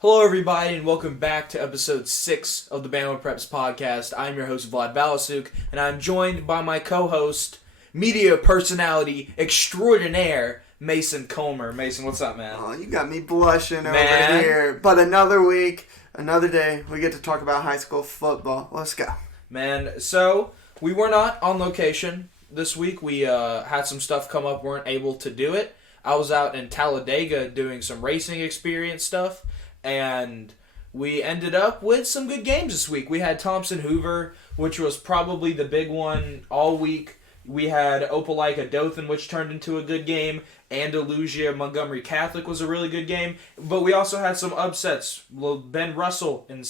Hello, everybody, and welcome back to episode 6 of the BamaPreps Podcast. I'm your host, Vlad Balasuk, and I'm joined by my co-host, media personality extraordinaire, Mason Comer. Mason, what's up, man? Oh, you got me blushing over here. But another week, another day, we get to talk about high school football. Let's go. Man, so we were not on location this week. We had some stuff come up, weren't able to do it. I was out in Talladega doing some racing experience stuff. And we ended up with some good games this week. We had Thompson-Hoover, which was probably the big one all week. We had Opelika-Dothan, which turned into a good game. Andalusia-Montgomery Catholic was a really good game. But we also had some upsets. Ben Russell and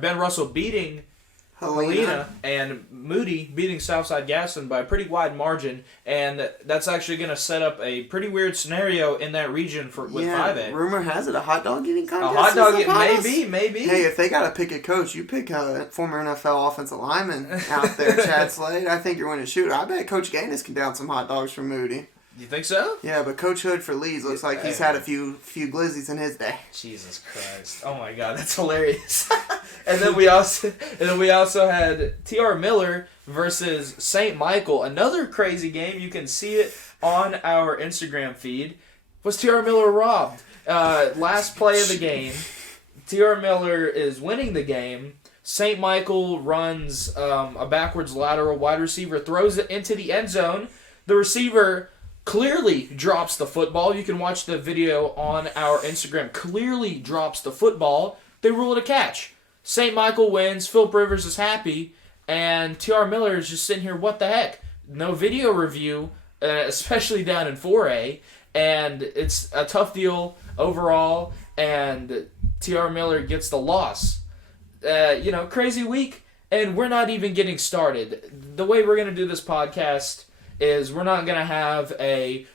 Ben Russell beating Helena and Moody beating Southside Gaston by a pretty wide margin, and that's actually going to set up a pretty weird scenario in that region with 5A. Rumor has it a hot dog eating contest. A hot dog, maybe. Hey, if they got to pick a coach, you pick a former NFL offensive lineman out there, Chad Slade. I think you're winning shooter. I bet Coach Gaines can down some hot dogs for Moody. You think so? Yeah, but Coach Hood for Leeds looks like he's had a few glizzies in his day. Jesus Christ! Oh my God, that's hilarious. And then we also had T.R. Miller versus St. Michael. Another crazy game. You can see it on our Instagram feed. Was T.R. Miller robbed? Last play of the game, T.R. Miller is winning the game. St. Michael runs a backwards lateral. Wide receiver throws it into the end zone. The receiver clearly drops the football. You can watch the video on our Instagram. Clearly drops the football. They rule it a catch. St. Michael wins. Philip Rivers is happy. And T.R. Miller is just sitting here, what the heck? No video review, especially down in 4A. And it's a tough deal overall. And T.R. Miller gets the loss. Crazy week. And we're not even getting started. The way we're going to do this podcast is we're not going to have a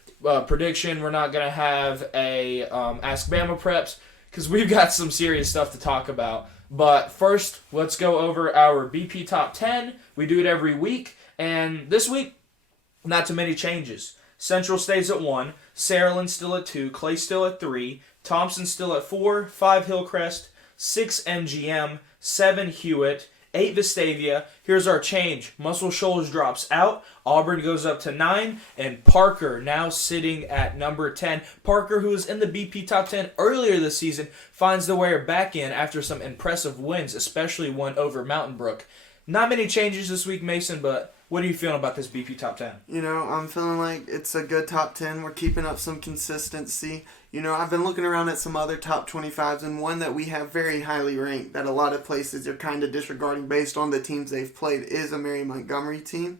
prediction. We're not going to have a Ask Bama Preps because we've got some serious stuff to talk about. But first, let's go over our BP Top 10. We do it every week. And this week, not too many changes. Central stays at 1. Saraland still at 2. Clay still at 3. Thompson still at 4. 5 Hillcrest. 6 MGM. 7 Hewitt. 8 Vestavia. Here's our change. Muscle Shoals drops out. Auburn goes up to 9. And Parker now sitting at number 10. Parker, who was in the BP Top 10 earlier this season, finds the way back in after some impressive wins, especially one over Mountain Brook. Not many changes this week, Mason, but what are you feeling about this BP Top 10? I'm feeling like it's a good top 10. We're keeping up some consistency. I've been looking around at some other top 25s, and one that we have very highly ranked that a lot of places are kind of disregarding based on the teams they've played is a Mary Montgomery team.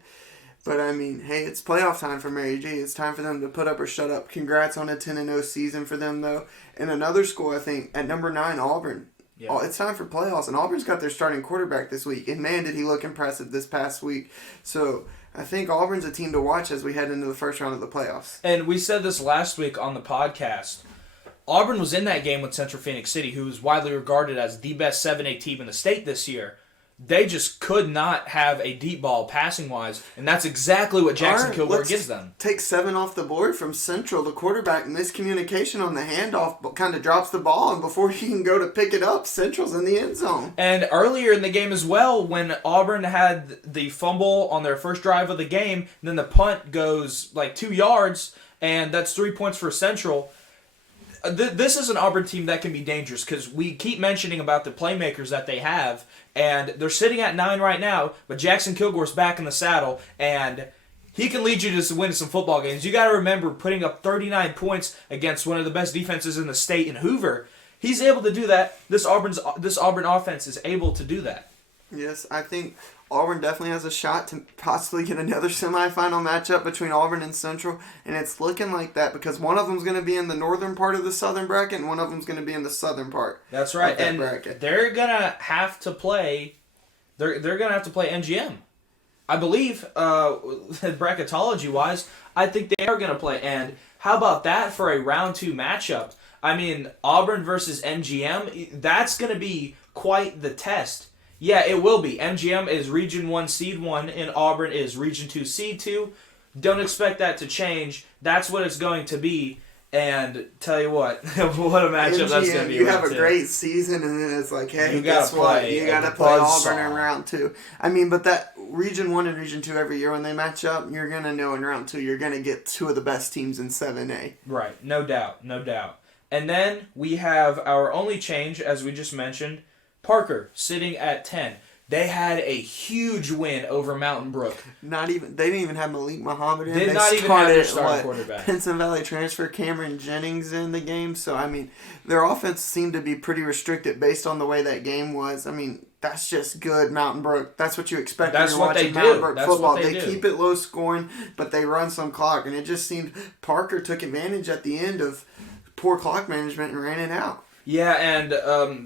But, hey, it's playoff time for Mary G. It's time for them to put up or shut up. Congrats on a 10-0 season for them, though. And another school, I think, at number 9, Auburn. Yeah. It's time for playoffs, and Auburn's got their starting quarterback this week. And, man, did he look impressive this past week. So I think Auburn's a team to watch as we head into the first round of the playoffs. And we said this last week on the podcast. Auburn was in that game with Central Phoenix City, who is widely regarded as the best 7A team in the state this year. They just could not have a deep ball passing-wise, and that's exactly what Jackson Kilgore gives them. Take 7 off the board from Central. The quarterback miscommunication on the handoff kind of drops the ball, and before he can go to pick it up, Central's in the end zone. And earlier in the game as well, when Auburn had the fumble on their first drive of the game, then the punt goes like 2 yards, and that's 3 points for Central. This is an Auburn team that can be dangerous because we keep mentioning about the playmakers that they have, and they're sitting at 9 right now, but Jackson Kilgore's back in the saddle, and he can lead you to win some football games. You got to remember putting up 39 points against one of the best defenses in the state in Hoover. He's able to do that. This Auburn offense is able to do that. Yes, I think Auburn definitely has a shot to possibly get another semifinal matchup between Auburn and Central, and it's looking like that because one of them's going to be in the northern part of the southern bracket, and one of them's going to be in the southern part. That's right, of that and bracket. They're gonna have to play. They're gonna have to play MGM. I believe, bracketology wise, I think they are gonna play. And how about that for a round 2 matchup? I mean, Auburn versus MGM. That's gonna be quite the test. Yeah, it will be. MGM is Region 1, Seed 1, and Auburn is Region 2, Seed 2. Don't expect that to change. That's what it's going to be. And tell you what, what a matchup that's going to be. You have a great season, and then it's like, hey, guess what? You got to play Auburn in round 2. I mean, but that Region 1 and Region 2 every year when they match up, you're going to know in round 2 you're going to get 2 of the best teams in 7A. Right, no doubt. And then we have our only change, as we just mentioned, Parker sitting at 10. They had a huge win over Mountain Brook. They didn't even have Malik Muhammad in. Did not even have their starting quarterback. Pinson Valley transfer Cameron Jennings in the game. So, I mean, their offense seemed to be pretty restricted based on the way that game was. I mean, that's just good Mountain Brook. That's what you expect when you're watching Mountain Brook football. They keep it low scoring, but they run some clock. And it just seemed Parker took advantage at the end of poor clock management and ran it out. Yeah, and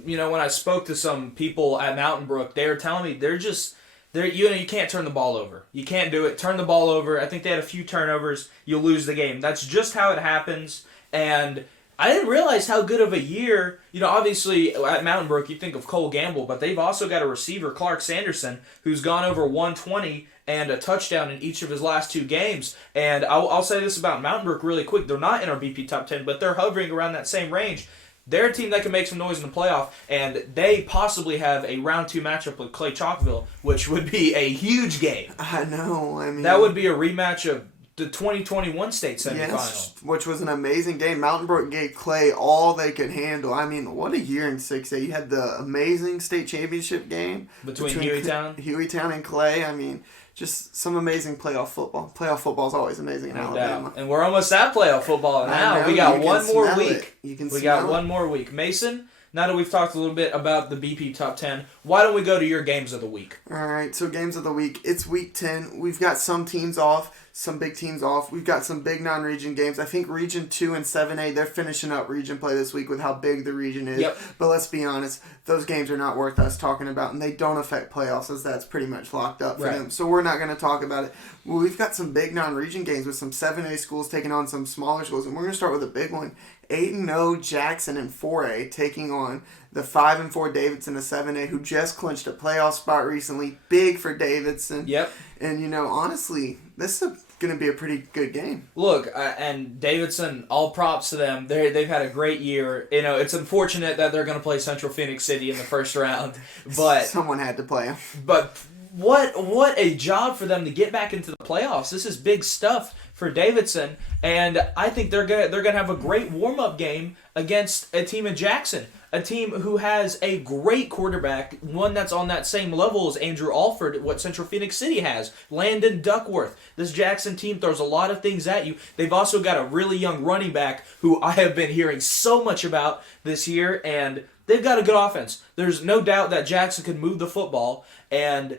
when I spoke to some people at Mountain Brook, they were telling me you can't turn the ball over. You can't do it. Turn the ball over. I think they had a few turnovers. You'll lose the game. That's just how it happens. And I didn't realize how good of a year. Obviously at Mountain Brook you think of Cole Gamble, but they've also got a receiver, Clark Sanderson, who's gone over 120 and a touchdown in each of his last 2 games. And I'll say this about Mountain Brook really quick. They're not in our BP top 10, but they're hovering around that same range. They're a team that can make some noise in the playoff, and they possibly have a round 2 matchup with Clay Chalkville, which would be a huge game. I know. I mean, that would be a rematch of the 2021 state semifinal. Yes, which was an amazing game. Mountain Brook gave Clay all they could handle. I mean, what a year in 6A. You had the amazing state championship game between Hueytown and Clay. I mean, just some amazing playoff football. Playoff football is always amazing in Alabama. Doubt. And we're almost at playoff football now. We got one more week. We got one more week. Mason, now that we've talked a little bit about the BP Top 10, why don't we go to your games of the week? All right, so games of the week. It's week 10. We've got some teams off, some big teams off. We've got some big non-region games. I think Region 2 and 7A, they're finishing up region play this week with how big the region is. Yep. But let's be honest, those games are not worth us talking about, and they don't affect playoffs as that's pretty much locked up for them. So we're not going to talk about it. Well, we've got some big non-region games with some 7A schools taking on some smaller schools, and we're going to start with a big one. 8-0 Jackson in 4A taking on the 5-4 Davidson of 7A, who just clinched a playoff spot recently. Big for Davidson. Yep. And, honestly, this is going to be a pretty good game. Look, and Davidson, all props to them. They've had a great year. It's unfortunate that they're going to play Central Phoenix City in the first round, but someone had to play them. But what a job for them to get back into the playoffs. This is big stuff for Davidson, and I think they're gonna have a great warm-up game against a team in Jackson, a team who has a great quarterback, one that's on that same level as Andrew Alford, what Central Phoenix City has, Landon Duckworth. This Jackson team throws a lot of things at you. They've also got a really young running back who I have been hearing so much about this year, and they've got a good offense. There's no doubt that Jackson can move the football, and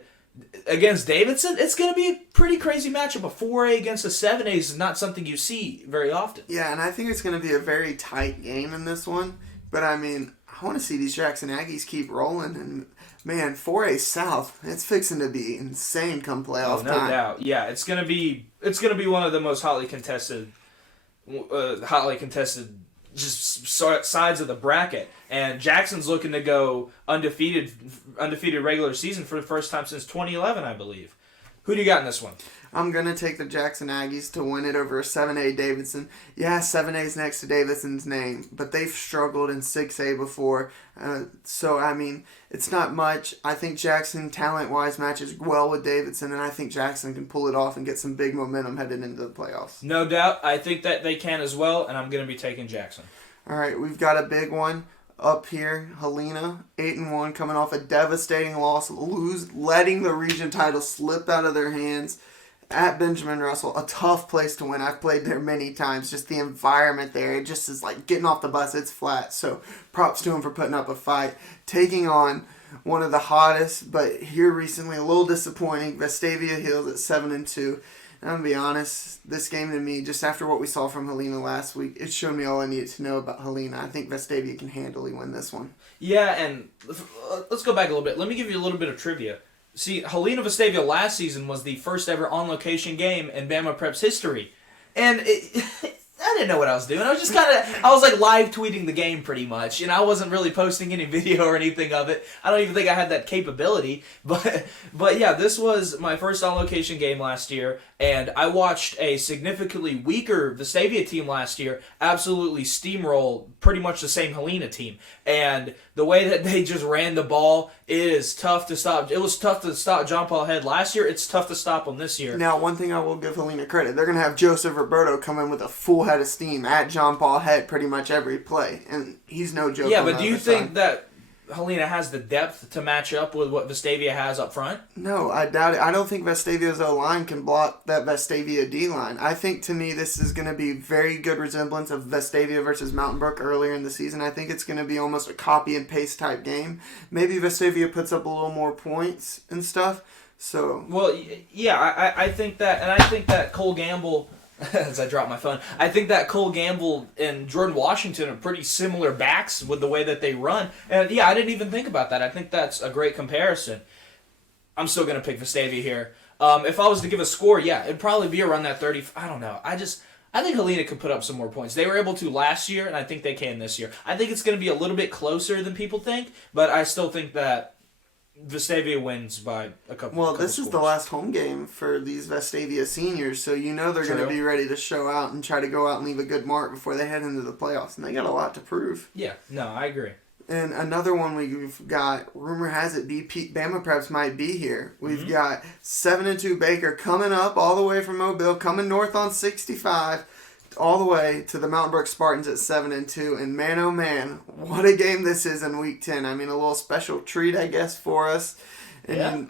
against Davidson, it's going to be a pretty crazy matchup. A 4A against a 7A is not something you see very often. Yeah, and I think it's going to be a very tight game in this one. But, I mean, I want to see these Jackson Aggies keep rolling. And, man, 4A South, it's fixing to be insane come playoff time. No doubt. Yeah, it's going to be one of the most hotly contested just sides of the bracket, and Jackson's looking to go undefeated regular season for the first time since 2011, I believe. Who do you got in this one? I'm going to take the Jackson Aggies to win it over 7A Davidson. Yeah, 7A's next to Davidson's name, but they've struggled in 6A before. So, I mean, it's not much. I think Jackson, talent-wise, matches well with Davidson, and I think Jackson can pull it off and get some big momentum headed into the playoffs. No doubt. I think that they can as well, and I'm going to be taking Jackson. All right, we've got a big one up here. Helena, 8-1, coming off a devastating loss, letting the region title slip out of their hands. At Benjamin Russell, a tough place to win. I've played there many times. Just the environment there, it just is like getting off the bus. It's flat. So props to him for putting up a fight. Taking on one of the hottest, but here recently a little disappointing, Vestavia Hills at 7-2. And I'm going to be honest, this game to me, just after what we saw from Helena last week, it showed me all I needed to know about Helena. I think Vestavia can handily win this one. Yeah, and let's go back a little bit. Let me give you a little bit of trivia. See, Helena Vestavia last season was the first ever on-location game in BamaPreps history. And I didn't know what I was doing. I was like live tweeting the game pretty much. I wasn't really posting any video or anything of it. I don't even think I had that capability. But yeah, this was my first on-location game last year. And I watched a significantly weaker Vestavia team last year absolutely steamroll pretty much the same Helena team. And the way that they just ran the ball is tough to stop. It was tough to stop John Paul Head last year. It's tough to stop them this year. Now, one thing I will give Helena credit, they're going to have Joseph Roberto come in with a full head of steam at John Paul Head pretty much every play. And he's no joke. Yeah, but do you think that Helena has the depth to match up with what Vestavia has up front? No, I doubt it. I don't think Vestavia's O-line can block that Vestavia D-line. I think, to me, this is going to be very good resemblance of Vestavia versus Mountain Brook earlier in the season. I think it's going to be almost a copy and paste type game. Maybe Vestavia puts up a little more points and stuff. So, well, yeah, I think that, and I think that Cole Gamble, as I drop my phone, I think that Cole Gamble and Jordan Washington are pretty similar backs with the way that they run. And yeah, I didn't even think about that. I think that's a great comparison. I'm still going to pick Vestavia here. If I was to give a score, yeah, it'd probably be around that 30. I don't know. I think Helena could put up some more points. They were able to last year, and I think they can this year. I think it's going to be a little bit closer than people think, but I still think that Vestavia wins by a couple. Well, this is the last home game for these Vestavia seniors, so you know they're going to be ready to show out and try to go out and leave a good mark before they head into the playoffs, and they got a lot to prove. Yeah, no, I agree. And another one we've got, rumor has it, BamaPreps might be here. We've got 7-2 Baker coming up all the way from Mobile, coming north on 65, all the way to the Mountain Brook Spartans at 7-2. And man, oh man, what a game this is in Week 10. I mean, a little special treat, I guess, for us. And,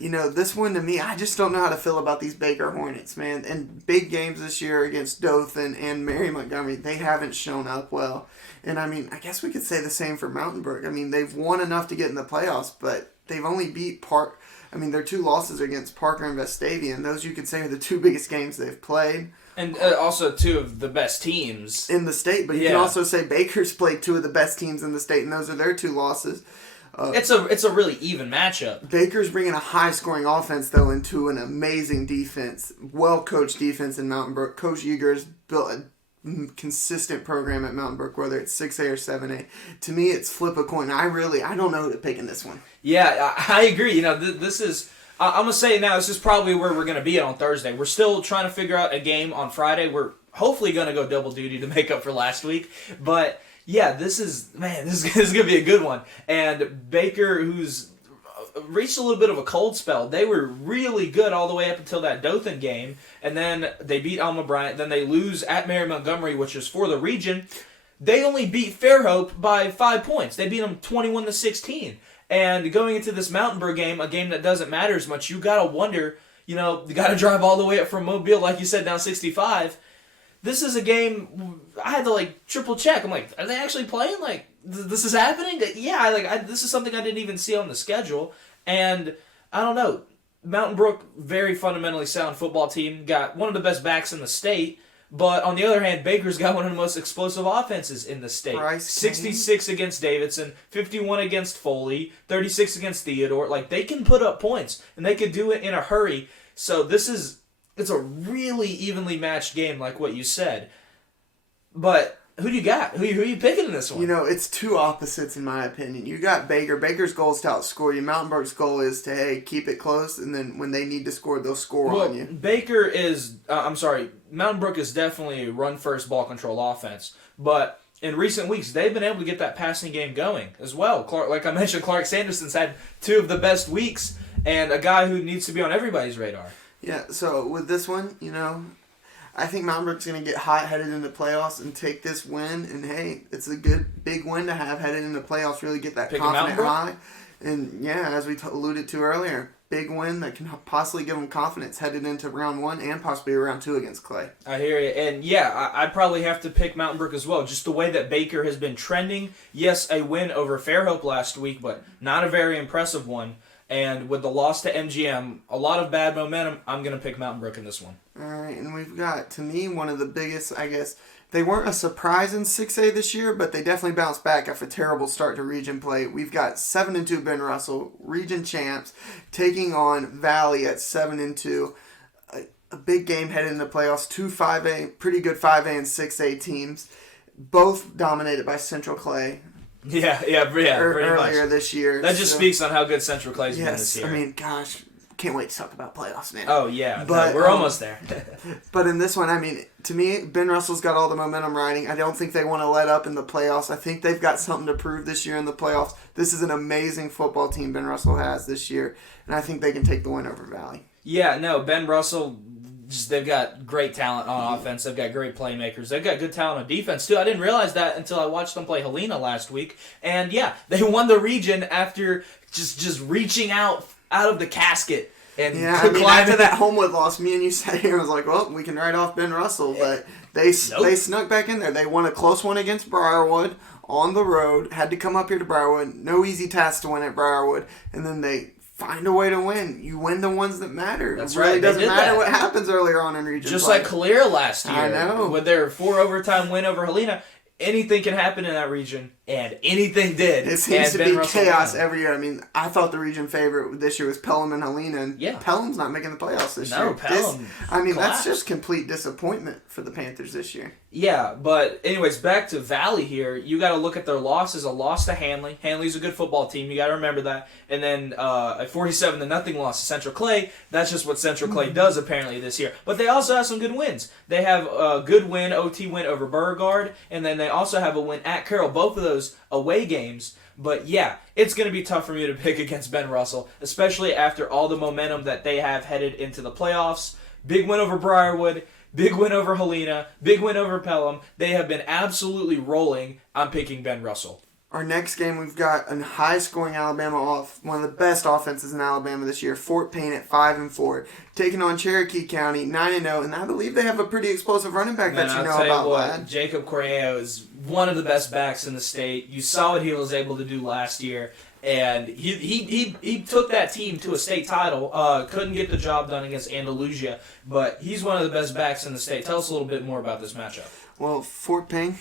you know, this one to me, I just don't know how to feel about these Baker Hornets, man. And big games this year against Dothan and Mary Montgomery, they haven't shown up well. And, I mean, I guess we could say the same for Mountain Brook. I mean, they've won enough to get in the playoffs, but they've only beat their two losses against Parker and Vestavia, and those you could say are the two biggest games they've played. And also two of the best teams in the state, but you can also say Baker's played two of the best teams in the state, and those are their two losses. It's a really even matchup. Baker's bringing a high-scoring offense, though, into an amazing defense, well-coached defense in Mountain Brook. Coach Yeager's built a consistent program at Mountain Brook, whether it's 6A or 7A. To me, it's flip a coin. I don't know who to pick in this one. Yeah, I agree. You know, this is... I'm going to say it now, this is probably where we're going to be on Thursday. We're still trying to figure out a game on Friday. We're hopefully going to go double duty to make up for last week. But, yeah, this is going to be a good one. And Baker, who's reached a little bit of a cold spell, they were really good all the way up until that Dothan game. And then they beat Alma Bryant. Then they lose at Mary Montgomery, which is for the region. They only beat Fairhope by 5 points. They beat them 21-16. And going into this Mountain Brook game, a game that doesn't matter as much, you got to wonder, you got to drive all the way up from Mobile, like you said, down 65. This is a game, I had to, triple check. I'm like, are they actually playing? This is happening? Yeah, this is something I didn't even see on the schedule. And, I don't know, Mountain Brook, very fundamentally sound football team, got one of the best backs in the state. But on the other hand, Baker's got one of the most explosive offenses in the state. 66 against Davidson, 51 against Foley, 36 against Theodore. They can put up points, and they could do it in a hurry. So it's a really evenly matched game, like what you said. But who do you got? Who are you picking in this one? It's two opposites in my opinion. You got Baker. Baker's goal is to outscore you. Mountain Brook's goal is to, keep it close, and then when they need to score, they'll score on you. Baker is, Mountain Brook is definitely a run-first ball control offense. But in recent weeks, they've been able to get that passing game going as well. Like I mentioned, Clark Sanderson's had two of the best weeks, and a guy who needs to be on everybody's radar. Yeah, so with this one, I think Mountain Brook's going to get hot headed into playoffs and take this win. And, hey, it's a good big win to have headed into playoffs, really get that confident high. And, yeah, as we alluded to earlier, big win that can possibly give them confidence headed into round 1 and possibly round 2 against Clay. I hear you. And, yeah, I'd probably have to pick Mountain Brook as well. Just the way that Baker has been trending. Yes, a win over Fairhope last week, but not a very impressive one. And with the loss to MGM, a lot of bad momentum, I'm going to pick Mountain Brook in this one. All right, and we've got, to me, one of the biggest, I guess, they weren't a surprise in 6A this year, but they definitely bounced back after a terrible start to region play. We've got 7-2 Ben Russell, region champs, taking on Valley at 7-2. A big game headed into playoffs, two 5A, pretty good 5A and 6A teams, both dominated by Central Clay. Yeah, pretty earlier much. This year. That just speaks on how good Central Clay's been this year. I mean, gosh, can't wait to talk about playoffs, man. Oh, yeah. But we're almost there. But in this one, I mean, to me, Ben Russell's got all the momentum riding. I don't think they want to let up in the playoffs. I think they've got something to prove this year in the playoffs. This is an amazing football team Ben Russell has this year, and I think they can take the win over Valley. Yeah, no, Ben Russell, they've got great talent on offense. They've got great playmakers. They've got good talent on defense, too. I didn't realize that until I watched them play Helena last week. And, yeah, they won the region after just reaching out of the casket. And after that Homewood loss, me and you sat here and was like, well, we can write off Ben Russell. But they snuck back in there. They won a close one against Briarwood on the road. Had to come up here to Briarwood. No easy task to win at Briarwood. And then they find a way to win. You win the ones that matter. That's it really right. doesn't matter what happens earlier on in region Just play. like Calera last year. I know. With their 4 overtime win over Helena, anything can happen in that region, and anything did. It seems to be Russell chaos won. every year. I mean, I thought the region favorite this year was Pelham and Helena, and Pelham's not making the playoffs this year. No, Pelham That's just complete disappointment for the Panthers this year. Yeah, but anyways, back to Valley here. You got to look at their losses. A loss to Hanley. Hanley's a good football team. You got to remember that. And then a 47-0 loss to Central Clay. That's just what Central Clay does apparently this year. But they also have some good wins. They have a good win, OT win over Beauregard, and then they also have a win at Carroll. Both of those away games. But yeah, it's going to be tough for me to pick against Ben Russell, especially after all the momentum that they have headed into the playoffs. Big win over Briarwood. Big win over Helena. Big win over Pelham. They have been absolutely rolling. I'm picking Ben Russell. Our next game, we've got a high-scoring Alabama one of the best offenses in Alabama this year. Fort Payne at 5-4, taking on Cherokee County 9-0, and I believe they have a pretty explosive running back that you know about, lad. Jacob Correa is one of the best backs in the state. You saw what he was able to do last year. And he took that team to a state title. Couldn't get the job done against Andalusia, but he's one of the best backs in the state. Tell us a little bit more about this matchup. Well, Fort Payne.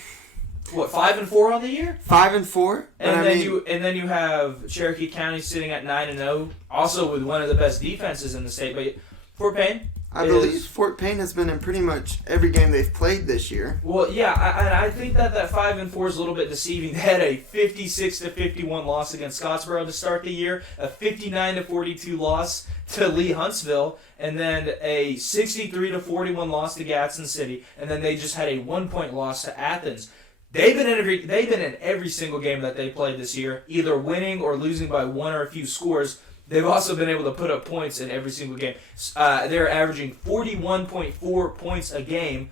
What, 5-4 on the year? 5-4, and then you have Cherokee County sitting at 9-0, also with one of the best defenses in the state. But Fort Payne, I believe Fort Payne has been in pretty much every game they've played this year. Well, yeah, I think that 5-4 is a little bit deceiving. They had a 56-51 loss against Scottsboro to start the year, a 59-42 loss to Lee Huntsville, and then a 63-41 loss to Gadsden City, and then they just had a 1-point loss to Athens. They've been in every single game that they played this year, either winning or losing by one or a few scores. They've also been able to put up points in every single game. They're averaging 41.4 points a game,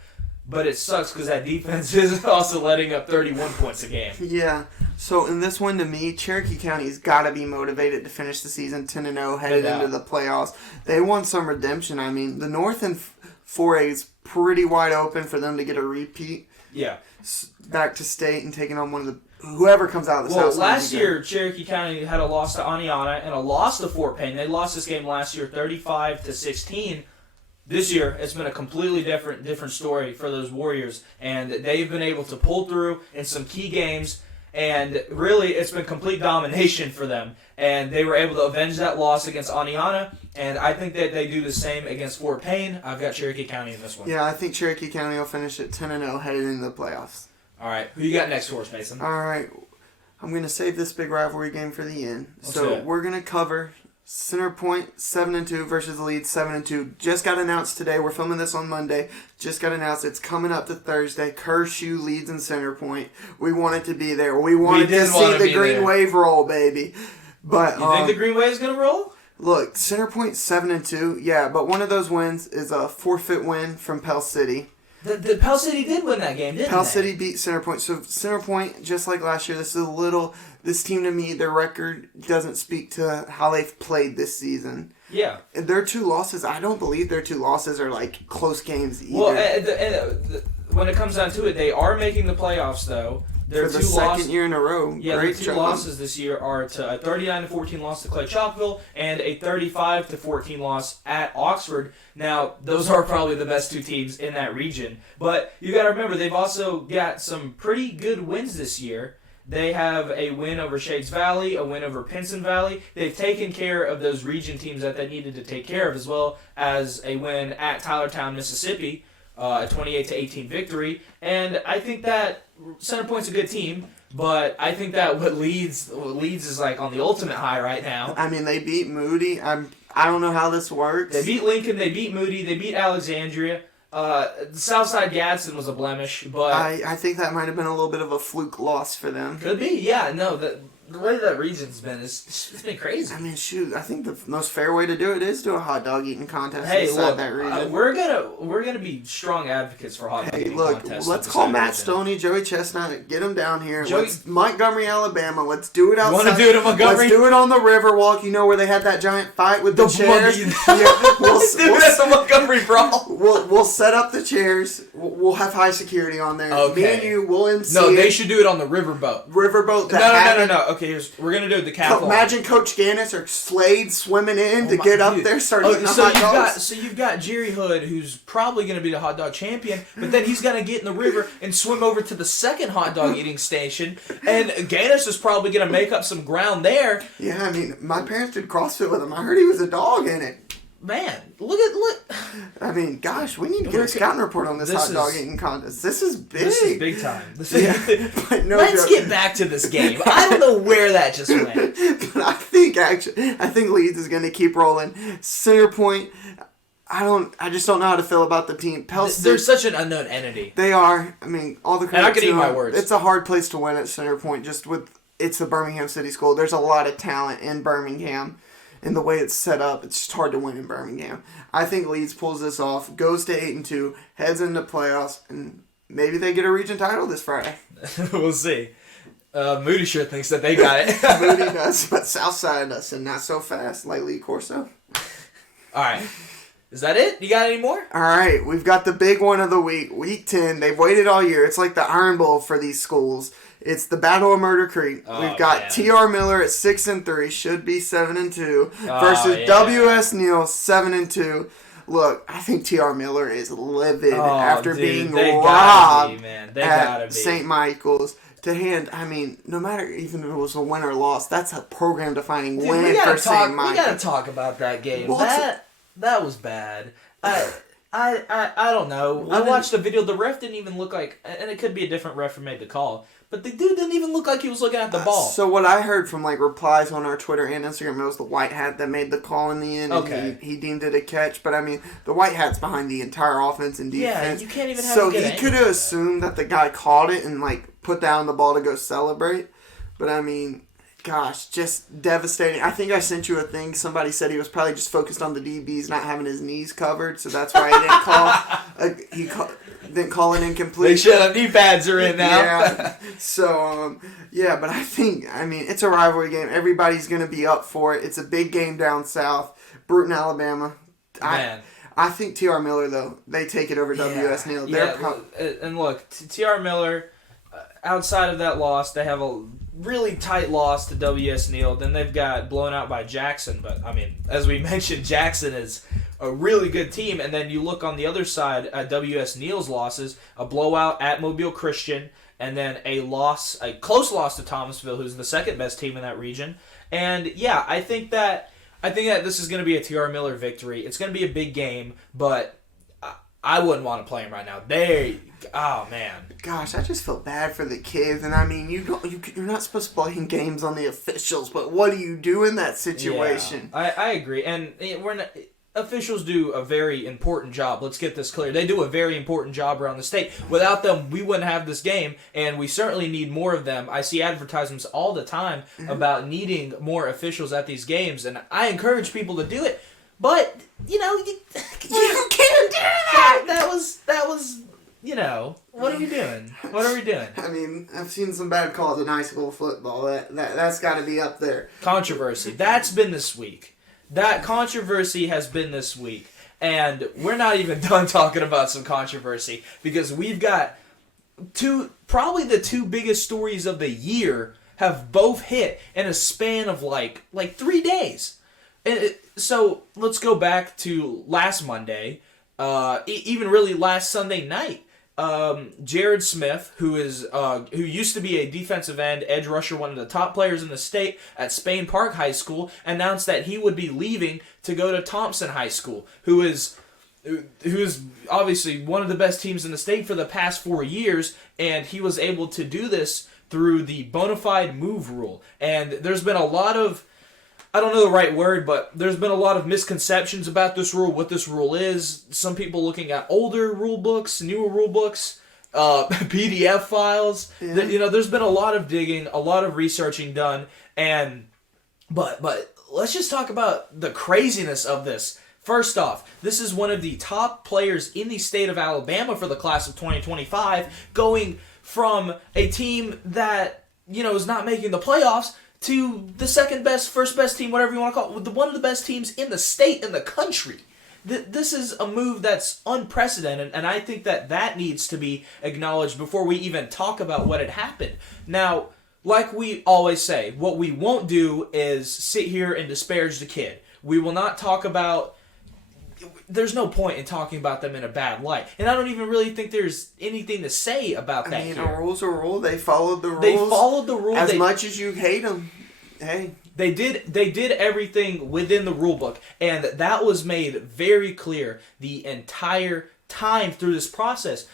but it sucks because that defense is also letting up 31 points a game. Yeah. So in this one, to me, Cherokee County's got to be motivated to finish the season 10-0, headed into the playoffs. They want some redemption. I mean, the North and 4A is pretty wide open for them to get a repeat. Yeah. Back to state and taking on one of the whoever comes out of the South. Well, last year Cherokee County had a loss to Aniana and a loss to Fort Payne. They lost this game last year 35-16. This year it's been a completely different story for those Warriors, and they've been able to pull through in some key games. And really, it's been complete domination for them. And they were able to avenge that loss against Aniana. And I think that they do the same against Fort Payne. I've got Cherokee County in this one. Yeah, I think Cherokee County will finish at 10-0 headed into the playoffs. All right. Who you got next for us, Mason? All right. I'm going to save this big rivalry game for the end. Let's do it. We're going to cover Center Point 7-2 versus Leeds 7-2. Just got announced today. We're filming this on Monday. Just got announced. It's coming up to Thursday. Kershaw, Leeds, and Center Point. We wanted to be there. We wanted to see the green wave roll, baby. But you think the green wave is going to roll? Look, Center Point 7-2. Yeah, but one of those wins is a forfeit win from Pell City. The Pell City did win that game, didn't Pell City beat Center Point. So Center Point, just like last year, this team to me, their record doesn't speak to how they've played this season. Yeah. And their 2 losses, I don't believe their 2 losses are like close games either. Well, when it comes down to it, they are making the playoffs, though. For the second year in a row. Yeah, their 2 losses this year are to a 39-14 loss to Clay Chalkville and a 35-14 loss at Oxford. Now, those are probably the best 2 teams in that region. But you got to remember, they've also got some pretty good wins this year. They have a win over Shades Valley, a win over Pinson Valley. They've taken care of those region teams that they needed to take care of, as well as a win at Tylertown, Mississippi. a 28-18 victory. And I think that Center Point's a good team, but I think that what Leeds is like on the ultimate high right now. I mean, they beat Moody. I don't know how this works. They beat Lincoln, they beat Moody, they beat Alexandria. Southside Gadsden was a blemish, but I think that might have been a little bit of a fluke loss for them. could be, yeah. No, the way that region's been it's been crazy. I mean, shoot, I think the most fair way to do it is do a hot dog eating contest Hey, inside look, that region. we're gonna be strong advocates for hot dog eating contests. Let's call Matt Stoney, Joey Chestnut, get them down here. Joey- Let's Montgomery, Alabama. Let's do it outside. Want to do it in Montgomery? Let's do it on the Riverwalk. You know where they had that giant fight with the chairs. Let's do it at the Montgomery Brawl. We'll set up the chairs. We'll have high security on there. Okay. Me and you will MC. No, they should do it on the riverboat. Riverboat. No. Okay, we're gonna do it the Decathlon. Imagine Coach Gannis or Slade swimming in to get up there, start eating so hot dogs. You've got Jerry Hood, who's probably going to be the hot dog champion, but then he's going to get in the river and swim over to the second hot dog eating station, and Gannis is probably going to make up some ground there. Yeah, I mean, my parents did CrossFit with him. I heard he was a dog in it. Man, look. I mean, gosh, we need to get a scouting report on this hot dog eating contest. This is big. This is big time. But no Let's joke. get back to this game. I don't know where that just went. But I think Leeds is going to keep rolling. Center Point, I just don't know how to feel about the team. They're such an unknown entity. They are. I mean, all the credit and I could to eat my them. words. It's a hard place to win at Center Point. It's the Birmingham City School. There's a lot of talent in Birmingham. And the way it's set up, it's just hard to win in Birmingham. I think Leeds pulls this off, goes to 8-2, heads into playoffs, and maybe they get a region title this Friday. We'll see. Moody sure thinks that they got it. Moody does, but Southside does, and not so fast like Lee Corso. All right. Is that it? You got any more? All right, we've got the big one of the week, Week 10. They've waited all year. It's like the Iron Bowl for these schools. It's the Battle of Murder Creek. We've got T.R. Miller at 6-3, should be 7-2, versus W.S. Neal 7-2. Look, I think T.R. Miller is livid after being robbed at St. Michael's. To hand, I mean, no matter even if it was a win or loss, that's a program-defining win for St. Michael's. We gotta talk about that game. Well, that was bad. I don't know. I watched the video. The ref didn't even look like, and it could be a different ref who made the call, but the dude didn't even look like he was looking at the ball. So what I heard from replies on our Twitter and Instagram, it was the white hat that made the call in the end, and he deemed it a catch. But I mean, the white hat's behind the entire offense and defense. Yeah, you can't even have so a good he could have assumed that the guy caught it and put down the ball to go celebrate. But I mean, gosh, just devastating. I think I sent you a thing. Somebody said he was probably just focused on the DBs not having his knees covered, so that's why he didn't call. Didn't call it incomplete. They should have knee pads are in now. Yeah. So, but I mean, it's a rivalry game. Everybody's going to be up for it. It's a big game down south. Bruton, Alabama. Man. I think T.R. Miller, though, they take it over W.S. Neal. And look, T.R. Miller, outside of that loss, they have a really tight loss to W.S. Neal. Then they've got blown out by Jackson. But, I mean, as we mentioned, Jackson is a really good team. And then you look on the other side at W.S. Neal's losses, a blowout at Mobile Christian, and then a close loss to Thomasville, who's the second best team in that region. And, yeah, I think that this is going to be a T.R. Miller victory. It's going to be a big game, but I wouldn't want to play him right now. Oh, man. Gosh, I just feel bad for the kids. And, I mean, you're not supposed to blame games on the officials, but what do you do in that situation? Yeah, I agree. And officials do a very important job. Let's get this clear. They do a very important job around the state. Without them, we wouldn't have this game, and we certainly need more of them. I see advertisements all the time about needing more officials at these games, and I encourage people to do it. But, you can't do that! That was, what are we doing? What are we doing? I mean, I've seen some bad calls in high school football. That's got to be up there. Controversy. That's been this week. That controversy has been this week. And we're not even done talking about some controversy because we've got probably the two biggest stories of the year have both hit in a span of like 3 days. So let's go back to last Monday, even really last Sunday night. Jared Smith, who used to be a defensive end, edge rusher, one of the top players in the state at Spain Park High School, announced that he would be leaving to go to Thompson High School, who is who's obviously one of the best teams in the state for the past 4 years, and he was able to do this through the bona fide move rule. And there's been a lot of, I don't know the right word, but there's been a lot of misconceptions about this rule, what this rule is. Some people looking at older rule books, newer rule books, PDF files. Yeah. There's been a lot of digging, a lot of researching done, but let's just talk about the craziness of this. First off, this is one of the top players in the state of Alabama for the class of 2025, going from a team that, is not making the playoffs to the second best, first best team, whatever you want to call it, one of the best teams in the state, in the country. This is a move that's unprecedented, and I think that needs to be acknowledged before we even talk about what had happened. Now, like we always say, what we won't do is sit here and disparage the kid. We will not talk about... There's no point in talking about them in a bad light. And I don't even really think there's anything to say about that here. A rule's a rule. They followed the rules. They followed the rule. As much as you hate them, hey. They did everything within the rule book. And that was made very clear the entire time through this process.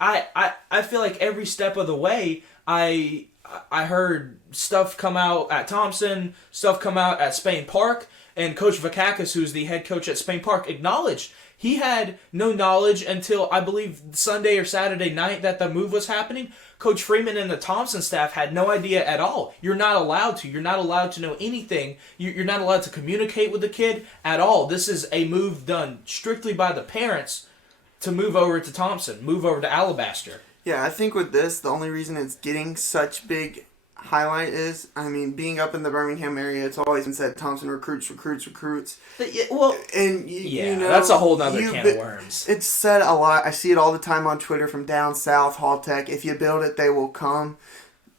I feel like every step of the way, I heard stuff come out at Thompson, stuff come out at Spain Park, and Coach Vakakis, who's the head coach at Spain Park, acknowledged he had no knowledge until, I believe, Sunday or Saturday night that the move was happening. Coach Freeman and the Thompson staff had no idea at all. You're not allowed to. You're not allowed to know anything. You're not allowed to communicate with the kid at all. This is a move done strictly by the parents to move over to Thompson, move over to Alabaster. Yeah, I think with this, the only reason it's getting such big highlight is, being up in the Birmingham area, it's always been said Thompson recruits. Well, and that's a whole nother can of worms. It's said a lot. I see it all the time on Twitter from down south, Hall Tech. If you build it, they will come.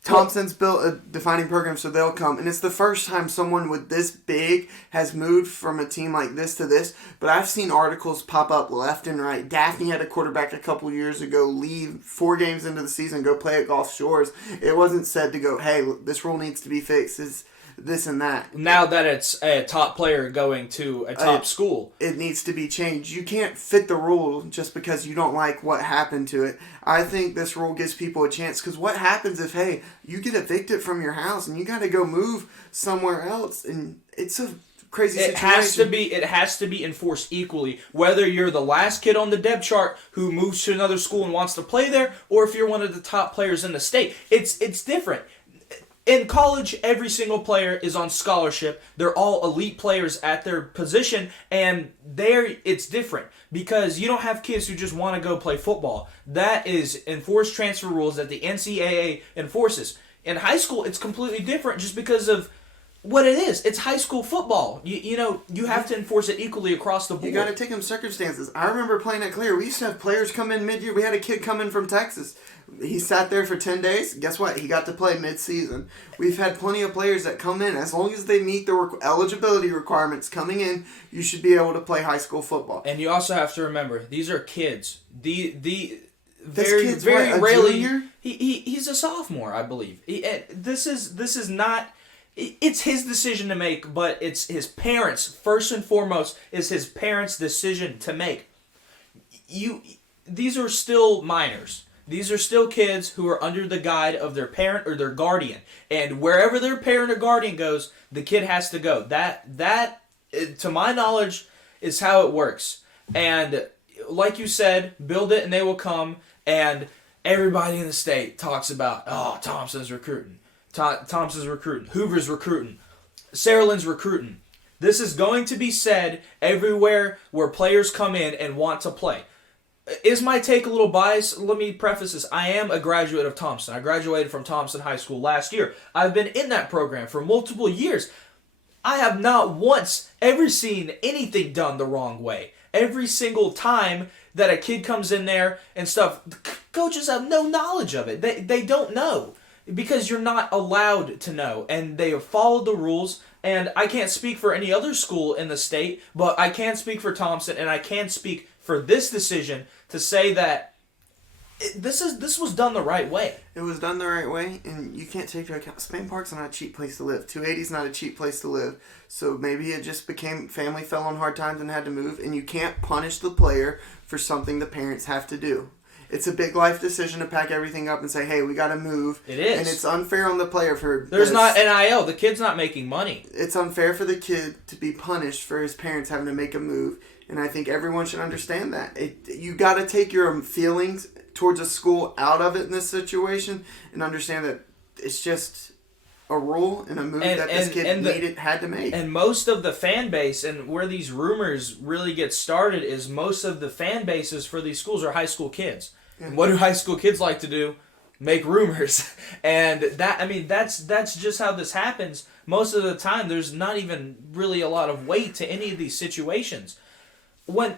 Thompson's built a defining program, so they'll come. And it's the first time someone with this big has moved from a team like this to this. But I've seen articles pop up left and right. Daphne had a quarterback a couple years ago leave 4 games into the season, go play at Gulf Shores. It wasn't said to go, hey, this rule needs to be fixed. It's this and that. Now that it's a top player going to a top school, it needs to be changed. You can't fit the rule just because you don't like what happened to it. I think this rule gives people a chance, because what happens if, hey, you get evicted from your house and you got to go move somewhere else, and it's a crazy situation. It has to be enforced equally, whether you're the last kid on the depth chart who moves to another school and wants to play there, or if you're one of the top players in the state. It's different. In college, every single player is on scholarship. They're all elite players at their position, and it's different because you don't have kids who just want to go play football. That is enforced transfer rules that the NCAA enforces. In high school, it's completely different just because of what it is. It's high school football. You have to enforce it equally across the board. You got to take them circumstances. I remember playing at Clear. We used to have players come in mid-year. We had a kid come in from Texas. He sat there for 10 days. Guess what? He got to play mid-season. We've had plenty of players that come in. As long as they meet the eligibility requirements coming in, you should be able to play high school football. And you also have to remember, these are kids. This kid's very rarely. Junior? He's a sophomore, I believe. This is not. It's his decision to make, but it's his parents. First and foremost, is his parents' decision to make. These are still minors. These are still kids who are under the guide of their parent or their guardian. And wherever their parent or guardian goes, the kid has to go. That, to my knowledge, is how it works. And like you said, build it and they will come. And everybody in the state talks about, Thompson's recruiting. Thompson's recruiting. Hoover's recruiting. Saralin's recruiting. This is going to be said everywhere where players come in and want to play. Is my take a little biased? Let me preface this. I am a graduate of Thompson. I graduated from Thompson High School last year. I've been in that program for multiple years. I have not once ever seen anything done the wrong way. Every single time that a kid comes in there and stuff, coaches have no knowledge of it. They don't know because you're not allowed to know. And they have followed the rules. And I can't speak for any other school in the state, but I can speak for Thompson, and I can speak for this decision to say that This was done the right way. It was done the right way, and you can't take into account Spain Park's not a cheap place to live. 280's not a cheap place to live. So maybe it just became family fell on hard times and had to move, and you can't punish the player for something the parents have to do. It's a big life decision to pack everything up and say, hey, we got to move. It is. And it's unfair on the player for There's not NIL. The kid's not making money. It's unfair for the kid to be punished for his parents having to make a move. And I think everyone should understand that. You got to take your feelings towards a school out of it in this situation and understand that it's just a rule and a move that this kid had to make. And most of the fan base, and where these rumors really get started, is most of the fan bases for these schools are high school kids. Yeah. And what do high school kids like to do? Make rumors. And that's just how this happens. Most of the time, there's not even really a lot of weight to any of these situations. When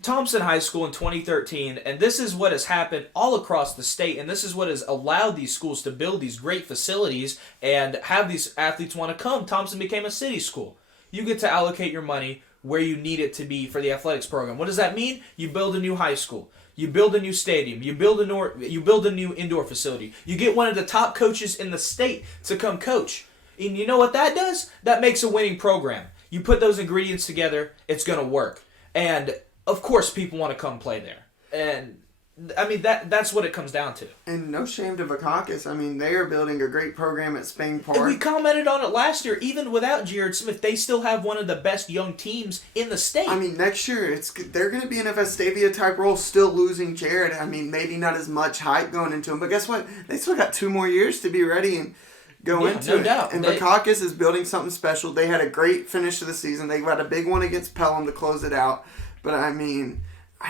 Thompson High School in 2013, and this is what has happened all across the state, and this is what has allowed these schools to build these great facilities and have these athletes want to come. Thompson became a city school. You get to allocate your money where you need it to be for the athletics program. What does that mean? You build a new high school. You build a new stadium. You build a new indoor facility. You get one of the top coaches in the state to come coach. And you know what that does? That makes a winning program. You put those ingredients together, it's going to work. And of course, people want to come play there, and that's what it comes down to. And no shame to Vakakis. They are building a great program at Spain Park. And we commented on it last year. Even without Jared Smith, they still have one of the best young teams in the state. Next year they're going to be in a Vestavia type role, still losing Jared. maybe not as much hype going into him, but guess what? They still got 2 more years to be ready and go into it. No doubt. And Vakakis is building something special. They had a great finish to the season. They got a big one against Pelham to close it out. But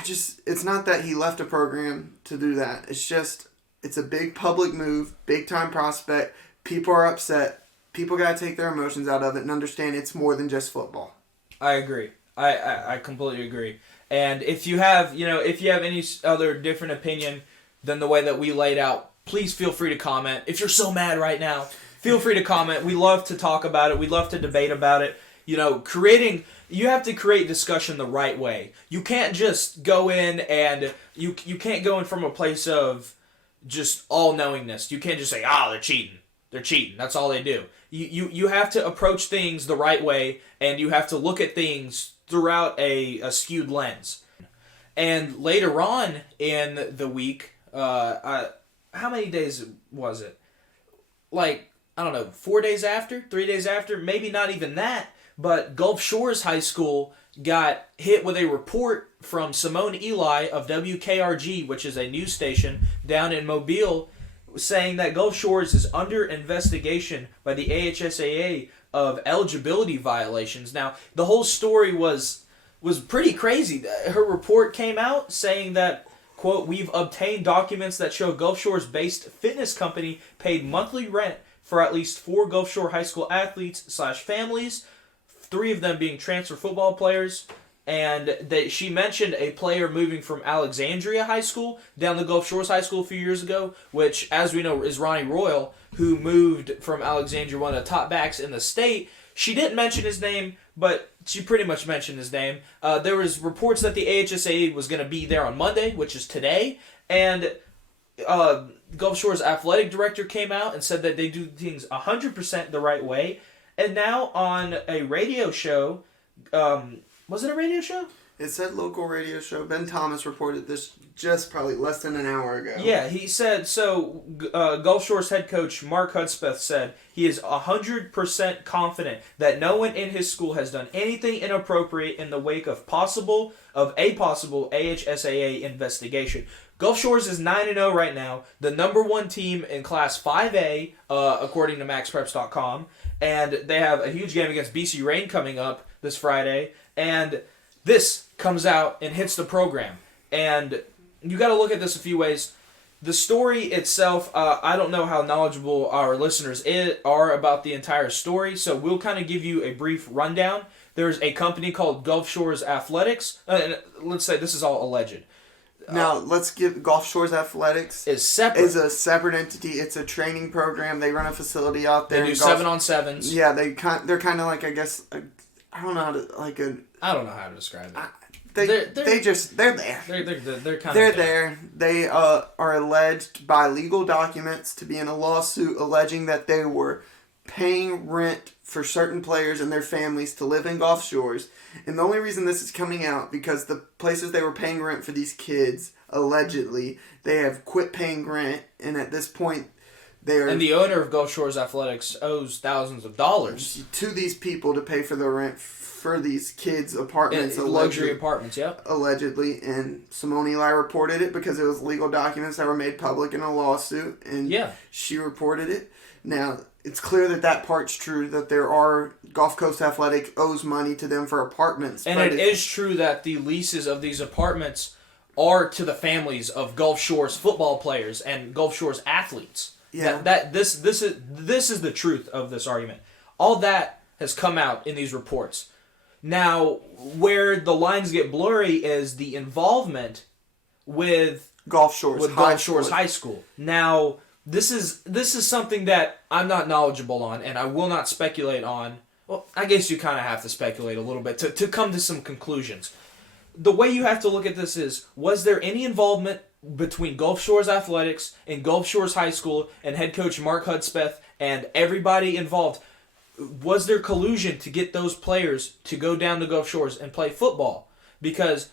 it's not that he left a program to do that. It's just, it's a big public move, big time prospect. People are upset. People got to take their emotions out of it and understand it's more than just football. I agree. I completely agree. And if you have any other different opinion than the way that we laid out, please feel free to comment. If you're so mad right now, feel free to comment. We love to talk about it. We love to debate about it. You have to create discussion the right way. You can't just go in and you can't go in from a place of just all-knowingness. You can't just say, they're cheating. They're cheating. That's all they do. You have to approach things the right way, and you have to look at things throughout a skewed lens. And later on in the week, how many days was it? 4 days after? 3 days after? Maybe not even that. But Gulf Shores High School got hit with a report from Simone Eli of WKRG, which is a news station down in Mobile, saying that Gulf Shores is under investigation by the AHSAA of eligibility violations. Now, the whole story was pretty crazy. Her report came out saying that, quote, "We've obtained documents that show Gulf Shores-based fitness company paid monthly rent for at least 4 Gulf Shore High School athletes/families, 3 of them being transfer football players." And she mentioned a player moving from Alexandria High School down to Gulf Shores High School a few years ago, which, as we know, is Ronnie Royal, who moved from Alexandria, one of the top backs in the state. She didn't mention his name, but she pretty much mentioned his name. There was reports that the AHSA was going to be there on Monday, which is today, and Gulf Shores athletic director came out and said that they do things 100% the right way. And now on a radio show, was it a radio show? It said local radio show. Ben Thomas reported this just probably less than an hour ago. Yeah, he said, Gulf Shores head coach Mark Hudspeth said he is 100% confident that no one in his school has done anything inappropriate in the wake of a possible AHSAA investigation. Gulf Shores is 9-0 right now, the number 1 team in Class 5A, according to MaxPreps.com, and they have a huge game against BC Rain coming up this Friday, and this comes out and hits the program. And you got to look at this a few ways. The story itself, I don't know how knowledgeable our listeners are about the entire story, so we'll kind of give you a brief rundown. There's a company called Gulf Shores Athletics. Let's say this is all alleged. Now, let's give Gulf Shores Athletics is separate. Is a separate entity. It's a training program. They run a facility out there. They do 7-on-7s. Yeah, they're kind of like, I guess, I don't know how to describe it. They're there. They're kind of there. They are alleged by legal documents to be in a lawsuit alleging that they were paying rent for certain players and their families to live in Gulf Shores. And the only reason this is coming out because the places they were paying rent for these kids, allegedly, they have quit paying rent, and at this point and the owner of Gulf Shores Athletics owes thousands of dollars to these people to pay for the rent for these kids' apartments. Luxury apartments, yep. Allegedly. And Simone Eli reported it because it was legal documents that were made public in a lawsuit. And she reported it. Now, it's clear that part's true, that Gulf Coast Athletics owes money to them for apartments. And it is true that the leases of these apartments are to the families of Gulf Shores football players and Gulf Shores athletes. Yeah. This is the truth of this argument. All that has come out in these reports. Now, where the lines get blurry is the involvement with Gulf Shores High School. Now, this is something that I'm not knowledgeable on, and I will not speculate on. Well, I guess you kind of have to speculate a little bit to come to some conclusions. The way you have to look at this is, was there any involvement between Gulf Shores Athletics and Gulf Shores High School and head coach Mark Hudspeth and everybody involved? Was there collusion to get those players to go down to Gulf Shores and play football? Because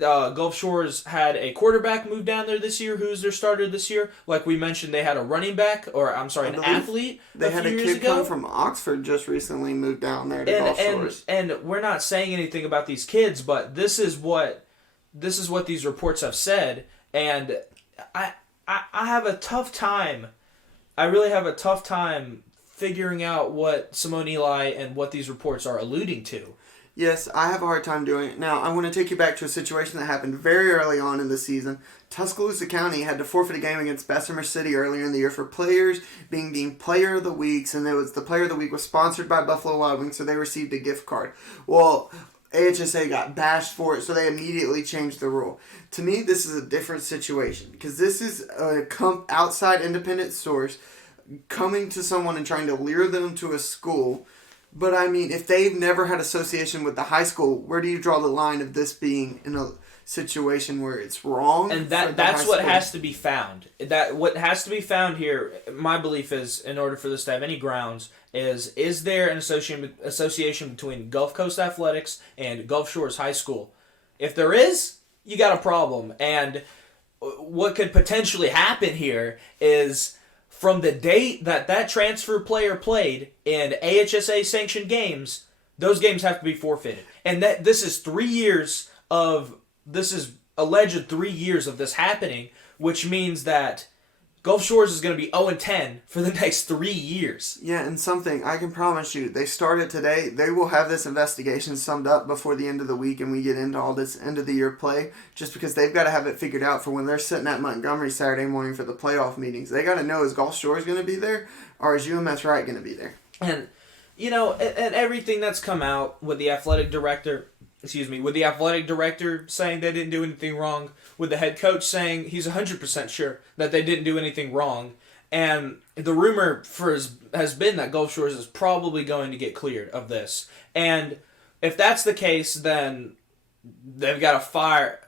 Gulf Shores had a quarterback move down there this year, who's their starter this year. Like we mentioned, they had a running back, an athlete. They had a kid come from Oxford just recently moved down there to Gulf Shores. And we're not saying anything about these kids, but this is what these reports have said. And I have a tough time. I really have a tough time figuring out what Simone Eli and what these reports are alluding to. Yes, I have a hard time doing it. Now, I want to take you back to a situation that happened very early on in the season. Tuscaloosa County had to forfeit a game against Bessemer City earlier in the year for players being deemed Player of the Week, and the Player of the Week was sponsored by Buffalo Wild Wings, so they received a gift card. Well, AHSA got bashed for it, so they immediately changed the rule. To me, this is a different situation, because this is a outside independent source coming to someone and trying to lure them to a school. But, I mean, if they've never had association with the high school, where do you draw the line of this being in a situation where it's wrong? And that's what has to be found. What has to be found here, my belief is, in order for this to have any grounds, is there an association between Gulf Coast Athletics and Gulf Shores High School? If there is, you got a problem. And what could potentially happen here is, from the date that transfer player played in AHSA-sanctioned games, those games have to be forfeited. And this is alleged 3 years of this happening, which means that Gulf Shores is going to be 0-10 for the next 3 years. Yeah, and something I can promise you, they started today. They will have this investigation summed up before the end of the week and we get into all this end of the year play, just because they've got to have it figured out for when they're sitting at Montgomery Saturday morning for the playoff meetings. They got to know, is Gulf Shores going to be there or is UMS Wright going to be there? And, and everything that's come out with the athletic director saying they didn't do anything wrong, with the head coach saying he's 100% sure that they didn't do anything wrong, and the rumor has been that Gulf Shores is probably going to get cleared of this. And if that's the case, then they've got a fire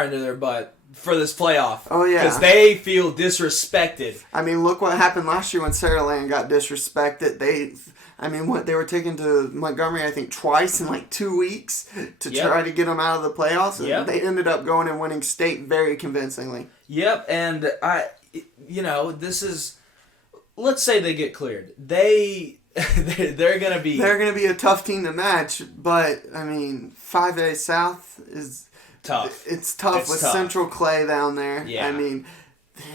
under their butt for this playoff. Oh, yeah. Because they feel disrespected. I mean, look what happened last year when Saraland got disrespected. They were taken to Montgomery, I think, twice in like 2 weeks to try to get them out of the playoffs. And they ended up going and winning state very convincingly. Yep, and this is, let's say they get cleared. They're gonna be a tough team to match, but I mean, 5A South is tough. It's tough with Central Clay down there. Yeah. I mean,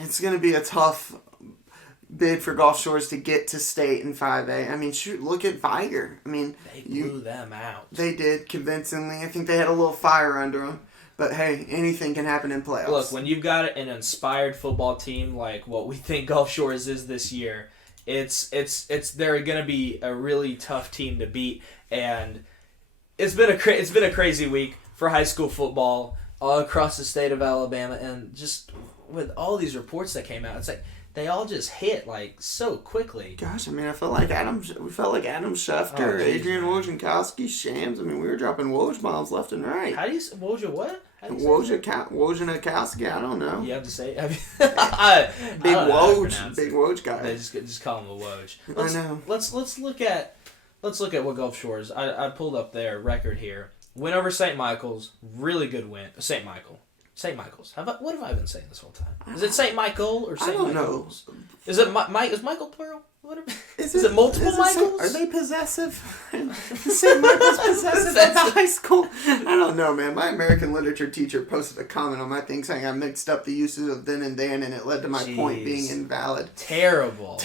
it's gonna be a tough bid for Gulf Shores to get to state in 5A. I mean, shoot, look at Viger. I mean, they blew them out. They did convincingly. I think they had a little fire under them. But hey, anything can happen in playoffs. Look, when you've got an inspired football team like what we think Gulf Shores is this year, they're going to be a really tough team to beat, and it's been a crazy week for high school football all across the state of Alabama, and just with all these reports that came out, it's like they all just hit like so quickly. Gosh, I mean, we felt like Adam Schefter, Adrian Wojciechowski, Shams. I mean, we were dropping Woj bombs left and right. How do you say Woj what? Wojciechowski, I don't know. You have to say Big Woj guy. They just call him a Woj. I know. Let's look at what Gulf Shores. I pulled up their record here. Win over St. Michael's, really good win. St. Michael's. What have I been saying this whole time? Is it St. Michael or St. Michael's? Know. Is it is Michael plural? Is it multiple Michaels? Are they possessive? St. Michael's possessive at the high school? I don't know, man. My American literature teacher posted a comment on my thing saying I mixed up the uses of then and dan, and it led to my point being invalid. Terrible.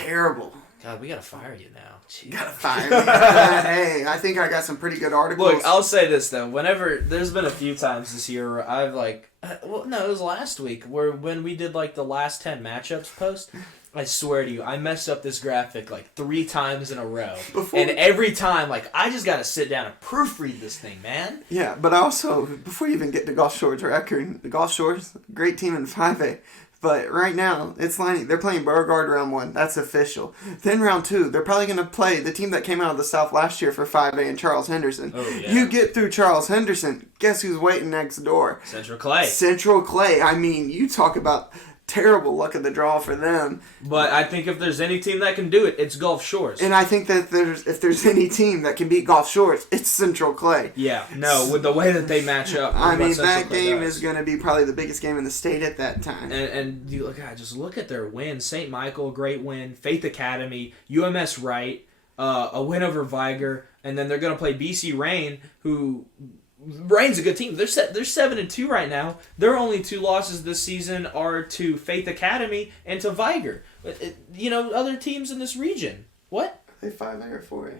God, we gotta fire you now. Jeez. Gotta fire me. Hey, I think I got some pretty good articles. Look, I'll say this though. Whenever there's been a few times this year where I've it was last week when we did like the last 10 matchups post. I swear to you, I messed up this graphic like 3 times in a row. And every time, I just gotta sit down and proofread this thing, man. Yeah, but also, before you even get to Gulf Shores record, the Gulf Shores, great team in 5A. But right now, they're playing Beauregard round 1. That's official. Then round 2, they're probably going to play the team that came out of the South last year for 5A and Charles Henderson. Oh, yeah. You get through Charles Henderson, guess who's waiting next door? Central Clay. I mean, you talk about terrible luck of the draw for them. But I think if there's any team that can do it, it's Gulf Shores. And I think that if there's any team that can beat Gulf Shores, it's Central Clay. Yeah, no, with the way that they match up. I mean, that game is going to be probably the biggest game in the state at that time. And you just look at their wins. St. Michael, great win. Faith Academy, UMS Wright, a win over Viger, and then they're going to play BC Rain, who... Rain's a good team. They're 7-2 right now. Their only 2 losses this season are to Faith Academy and to Viger. Other teams in this region. What? Are they 5A or 4A?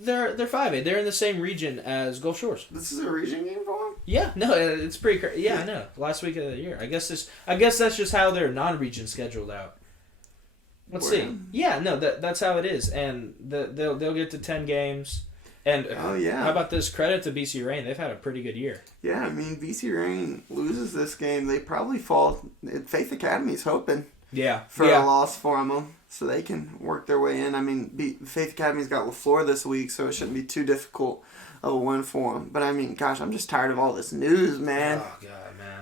They're 5A. They're in the same region as Gulf Shores. This is a region game for them? Yeah, no, it's pretty crazy. Yeah, I know. Last week of the year. I guess that's just how their non-region scheduled out. Let's see. Yeah, no, that's how it is, and they'll get to 10 games. And how about this? Credit to BC Rain. They've had a pretty good year. Yeah, I mean, BC Rain loses this game. They probably fall. Faith Academy's hoping for a loss for them so they can work their way in. I mean, Faith Academy's got LaFleur this week, so it shouldn't be too difficult of a win for them. But, I mean, gosh, I'm just tired of all this news, man. Oh, God, man.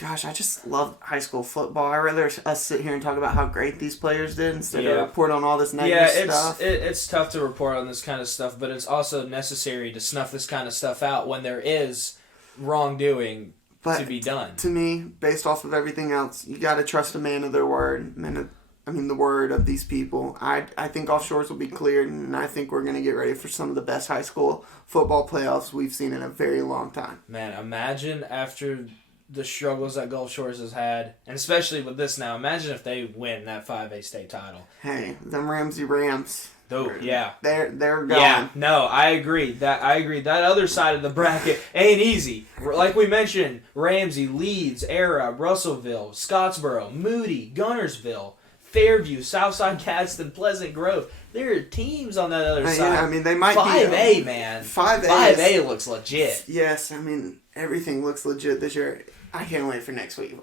Gosh, I just love high school football. I'd rather us sit here and talk about how great these players did instead of report on all this negative stuff. It's tough to report on this kind of stuff, but it's also necessary to snuff this kind of stuff out when there is wrongdoing to be done. To me, based off of everything else, you got to trust a man of their word. The word of these people. I think Gulf Shores will be cleared, and I think we're going to get ready for some of the best high school football playoffs we've seen in a very long time. Man, imagine after the struggles that Gulf Shores has had, and especially with this now, imagine if they win that 5A state title. Hey, them Ramsey Rams. Oh, yeah. They're going. Yeah, no, I agree. That other side of the bracket ain't easy. Like we mentioned, Ramsey, Leeds, Era, Russellville, Scottsboro, Moody, Gunnersville, Fairview, Southside Gadsden, Pleasant Grove. There are teams on that other side. Yeah, I mean, they might 5A, be... 5A, man. 5A looks legit. Yes, I mean, everything looks legit this year. I can't wait for next week.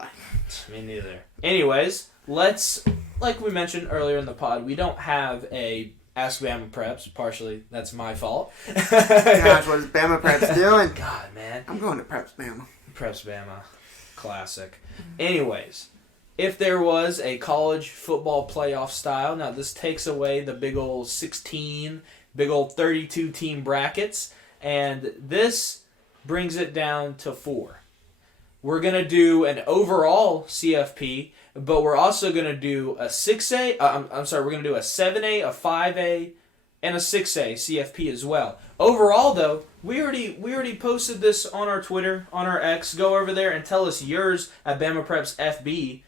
Me neither. Anyways, like we mentioned earlier in the pod, we don't have a Ask BamaPreps. Partially, that's my fault. Gosh, what is BamaPreps doing? God, man. I'm going to Preps Bama. Preps Bama. Classic. Anyways, if there was a college football playoff style, now this takes away the big old 16, big old 32 team brackets, and this brings it down to 4. We're going to do an overall CFP, but we're also going to do a 6A, we're going to do a 7A, a 5A, and a 6A CFP as well. Overall, though, we already posted this on our Twitter, on our X. Go over there and tell us yours at BamaPreps FB.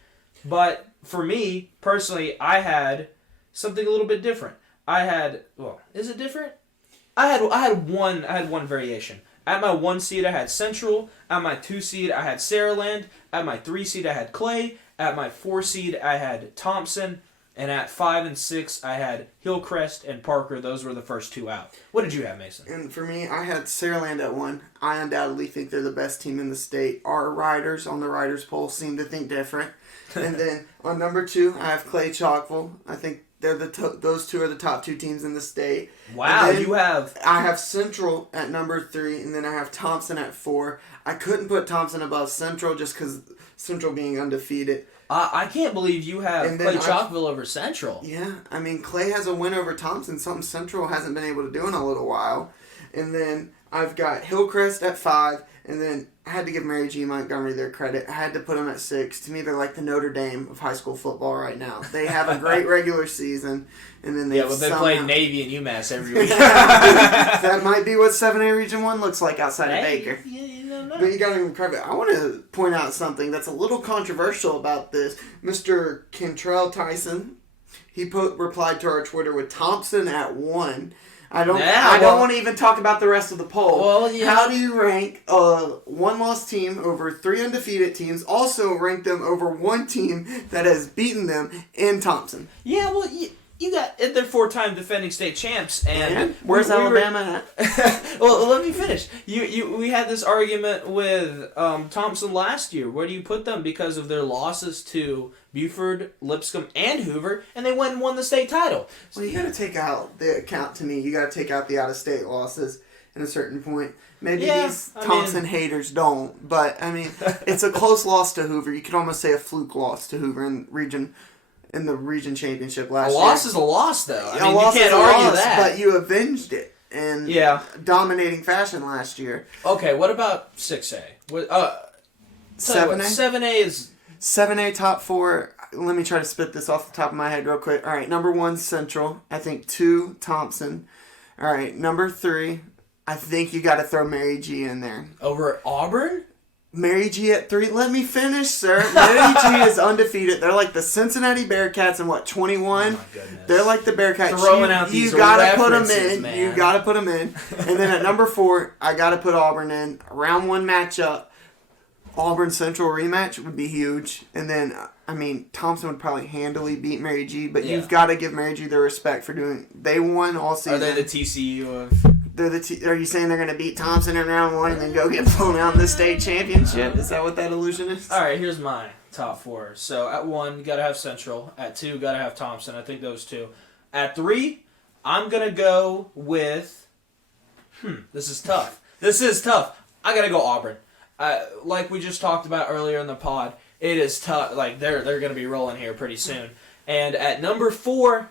But for me, personally, I had something a little bit different. Is it different? I had one variation. At my 1 seed, I had Central. At my 2 seed, I had Saraland. At my 3 seed, I had Clay. At my 4 seed, I had Thompson. And at 5 and 6, I had Hillcrest and Parker. Those were the first two out. What did you have, Mason? And for me, I had Saraland at 1. I undoubtedly think they're the best team in the state. Our riders on the riders poll seem to think different. And then on number 2, I have Clay Chalkville. I think they're those two are the top 2 teams in the state. Wow, you have... I have Central at number 3, and then I have Thompson at 4. I couldn't put Thompson above Central just because Central being undefeated. I can't believe you have Clay Chalkville over Central. Yeah, I mean, Clay has a win over Thompson, something Central hasn't been able to do in a little while. And then I've got Hillcrest at 5, and then I had to give Mary G. Montgomery their credit. I had to put them at 6. To me, they're like the Notre Dame of high school football right now. They have a great regular season, and then they play Navy and UMass every week. That might be what 7A Region 1 looks like outside of Baker. Yeah, you don't know. But you got to give them credit. I want to point out something that's a little controversial about this. Mr. Kentrell Tyson, he replied to our Twitter with Thompson at 1. I don't want to even talk about the rest of the poll. Well, yeah. How do you rank a one-loss team over 3 undefeated teams? Also rank them over one team that has beaten them in Thompson. Yeah, well, you got they're 4-time defending state champs, and where's Alabama at? Well, let me finish. We had this argument with Thompson last year. Where do you put them because of their losses to Buford, Lipscomb, and Hoover, and they went and won the state title? Well, you got to take out the account to me. You got to take out the out-of-state losses at a certain point. Maybe these Thompson haters don't, but I mean, it's a close loss to Hoover. You could almost say a fluke loss to Hoover in the region championship last year. A loss is a loss, though. I mean, you can't argue that. But you avenged it in dominating fashion last year. Okay, what about 6A? 7A? 7A is... 7A top 4. Let me try to spit this off the top of my head real quick. All right, number 1, Central. I think 2, Thompson. All right, number 3, I think you got to throw Mary G in there. Over Auburn? Mary G at 3. Let me finish, sir. Mary G is undefeated. They're like the Cincinnati Bearcats in 21? Oh my goodness. They're like the Bearcats. Throwing out these you gotta put them in. man. You gotta put them in. And then at number 4, I gotta put Auburn in. Round 1 matchup. Auburn Central rematch would be huge. And then, I mean, Thompson would probably handily beat Mary G, but you've got to give Mary G their respect for doing. They won all season. Are they the TCU of? Are you saying they're going to beat Thompson in round 1 and then go get blown out in the state championship? Is that what that illusion is? All right, here's my top 4. So at 1, you got to have Central. At 2, got to have Thompson. I think those 2. At 3, I'm going to go with... This is tough. I got to go Auburn. Like we just talked about earlier in the pod, it is tough. Like, they're going to be rolling here pretty soon. And at number 4...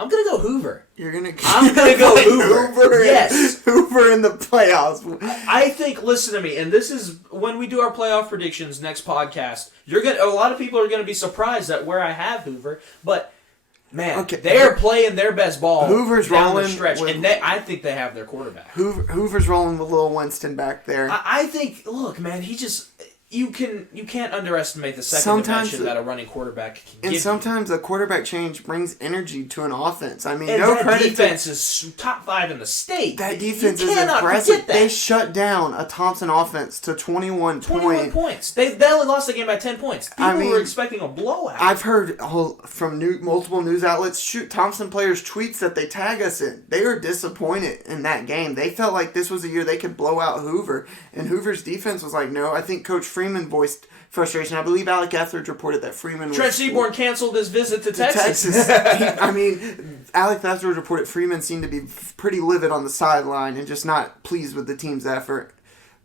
I'm going to go Hoover. I'm going to go Hoover. Yes. Hoover in the playoffs. I think, listen to me, and this is when we do our playoff predictions next podcast, a lot of people are going to be surprised at where I have Hoover, but man, they're playing their best ball Hoover's down rolling the stretch, and I think they have their quarterback. Hoover's rolling with Lil Winston back there. I think, look, man, he just... You can't underestimate the second dimension that a running quarterback can give you. And sometimes a quarterback change brings energy to an offense. I mean, and no that credit defense is top 5 in the state. That defense is impressive. They shut down a Thompson offense to 21 points. They only lost the game by 10 points. People were expecting a blowout. I've heard from multiple news outlets, Thompson players' tweets that they tag us in. They were disappointed in that game. They felt like this was a year they could blow out Hoover. And Hoover's defense was like, no. I think Coach Freeman voiced frustration. I believe Alec Etheridge reported that Freeman Trent Seaborn canceled his visit to Texas. Alec Etheridge reported Freeman seemed to be pretty livid on the sideline and just not pleased with the team's effort.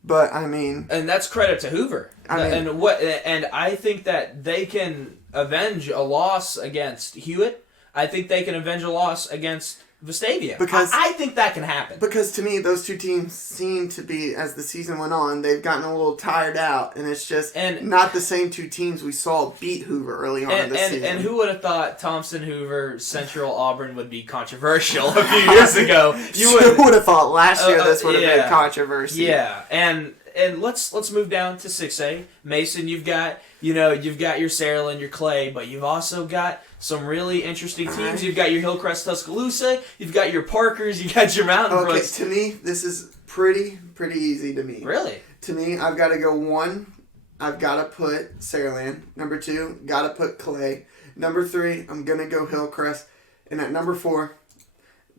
But I mean, and that's credit to Hoover. And I think that they can avenge a loss against Hewitt. I think they can avenge a loss against Vestavia. Because I think that can happen. Because to me, those two teams seem to be, as the season went on, they've gotten a little tired out, and it's just not the same two teams we saw beat Hoover early on in the season. And who would have thought Thompson, Hoover, Central, Auburn would be controversial a few years ago? You would have thought last year this would have been controversy. Yeah, and let's move down to 6A. Mason, you've got your Saraland, your Clay, but you've also got some really interesting teams. You've got your Hillcrest Tuscaloosa, you've got your Parkers, you got your Mountain Brooks. To me, this is pretty easy to me. Really? To me, I've got to go 1. I've got to put Saraland. Number 2, got to put Clay. Number 3, I'm going to go Hillcrest. And at number 4,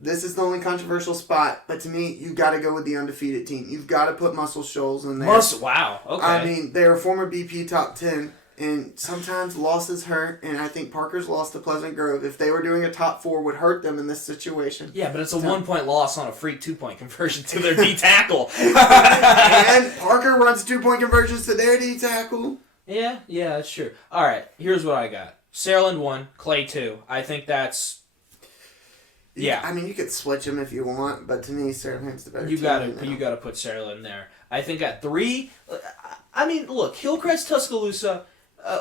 this is the only controversial spot, but to me, you got to go with the undefeated team. You've got to put Muscle Shoals in there. Wow, okay. I mean, they're a former BP top 10, and sometimes losses hurt, and I think Parker's loss to Pleasant Grove, if they were doing a top 4, would hurt them in this situation. Yeah, but it's a 1-point loss on a freak 2-point conversion to their D tackle. And Parker runs 2-point conversions to their D tackle. Yeah, that's true. All right, here's what I got. Saraland 1, Clay 2. I think that's... Yeah. I mean, you could switch them if you want, but to me, Saraland's the better You team. gotta put Saraland there. I think at 3... I mean, look, Hillcrest Tuscaloosa,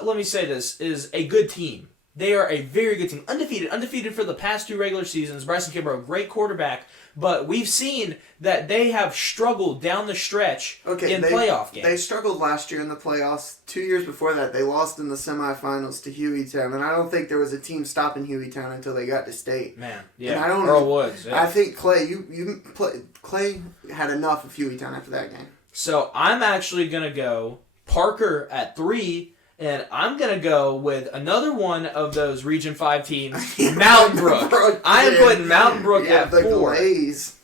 let me say this, is a good team. They are a very good team. Undefeated for the past 2 regular seasons. Bryson Kimbrough, great quarterback. But we've seen that they have struggled down the stretch in playoff games. They struggled last year in the playoffs. 2 years before that, they lost in the semifinals to Hueytown. And I don't think there was a team stopping Hueytown until they got to state. Man, yeah. And I don't Earl Woods. Yeah. I think Clay, Clay had enough of Hueytown after that game. So I'm actually going to go Parker at 3. And I'm going to go with another one of those Region 5 teams, Mountain Brook. I am putting Mountain Brook at 4. Glaze.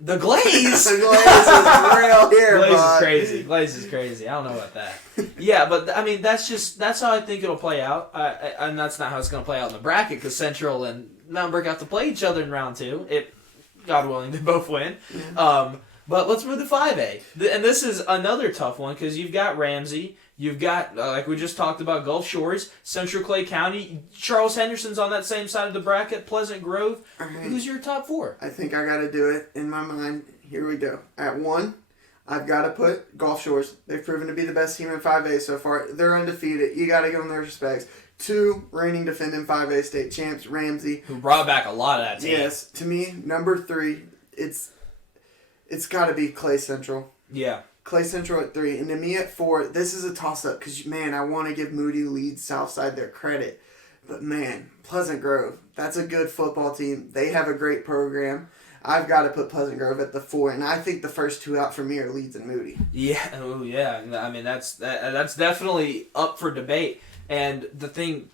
The Glaze? The Glaze is real here, Glaze is crazy. I don't know about that. Yeah, but, I mean, that's how I think it'll play out. And that's not how it's going to play out in the bracket, because Central and Mountain Brook have to play each other in round 2. God willing, they both win. Yeah. But let's move to 5A. And this is another tough one, because you've got Ramsey. You've got, like we just talked about, Gulf Shores, Central Clay County. Charles Henderson's on that same side of the bracket, Pleasant Grove. Right. Who's your top 4? I think I got to do it in my mind. Here we go. At 1, I've got to put Gulf Shores. They've proven to be the best team in 5A so far. They're undefeated. You got to give them their respects. 2, reigning defending 5A state champs, Ramsey. Who brought back a lot of that team. Yes. To me, number 3, it's got to be Clay Central. Yeah. Clay Central at 3, and to me at 4, this is a toss-up because, man, I want to give Moody Leeds Southside their credit. But, man, Pleasant Grove, that's a good football team. They have a great program. I've got to put Pleasant Grove at the 4, and I think the first 2 out for me are Leeds and Moody. Yeah, I mean, that's definitely up for debate. And the theme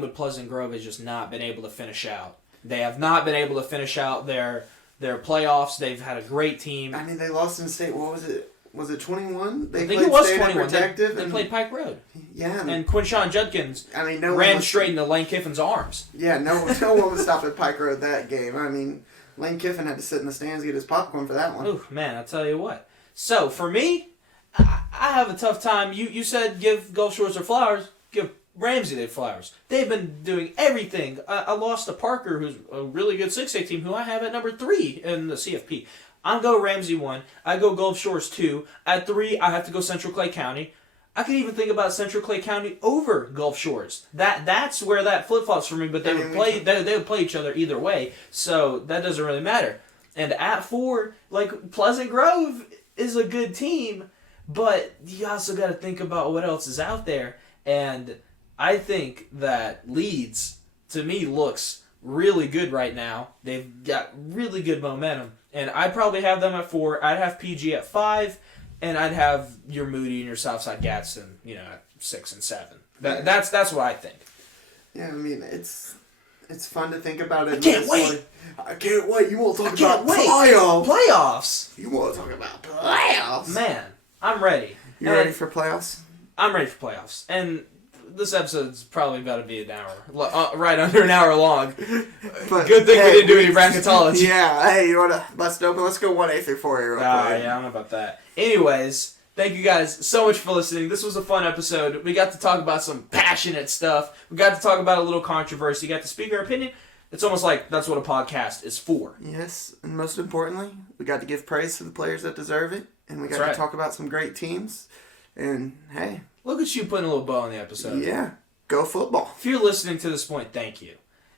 with Pleasant Grove has just not been able to finish out. They have not been able to finish out their playoffs. They've had a great team. I mean, they lost in state. What was it? Was it 21? I think it was 21. They played Pike Road. Yeah. And Quinshawn Judkins no ran straight into Lane Kiffin's arms. Yeah, no one was stopping Pike Road that game. I mean, Lane Kiffin had to sit in the stands and get his popcorn for that one. Ooh, man, I'll tell you what. So, for me, I have a tough time. You said give Gulf Shores their flowers. Give Ramsey their flowers. They've been doing everything. I lost to Parker, who's a really good 6A team, who I have at number 3 in the CFP. I'll go Ramsey 1. I go Gulf Shores 2. At 3, I have to go Central Clay County. I could even think about Central Clay County over Gulf Shores. That's where that flip-flops for me, but they would play each other either way, so that doesn't really matter. And at 4, like, Pleasant Grove is a good team, but you also got to think about what else is out there. And I think that Leeds, to me, looks really good right now. They've got really good momentum. And I'd probably have them at 4. I'd have PG at 5. And I'd have your Moody and your Southside Gadsden, at 6 and 7. That's what I think. Yeah, I mean, it's fun to think about it. I can't wait. You want to talk about playoffs? Playoffs. You want to talk about playoffs? Man, I'm ready. You ready for playoffs? I'm ready for playoffs. And this episode's probably about to be an hour, right under an hour long. But good thing we didn't do any bracketology. Yeah, hey, you want to bust it open? Let's go 1A through 4A real quick. Yeah, I don't know about that. Anyways, thank you guys so much for listening. This was a fun episode. We got to talk about some passionate stuff. We got to talk about a little controversy. Got to speak our opinion. It's almost like that's what a podcast is for. Yes, and most importantly, we got to give praise to the players that deserve it, and we got to talk about some great teams. And, hey. Look at you putting a little bow on the episode. Yeah. Go football. If you're listening to this point, thank you.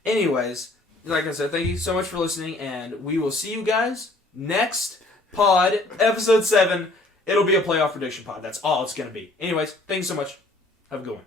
Anyways, like I said, thank you so much for listening, and we will see you guys next pod, episode 7. It'll be a playoff prediction pod. That's all it's going to be. Anyways, thanks so much. Have a good one.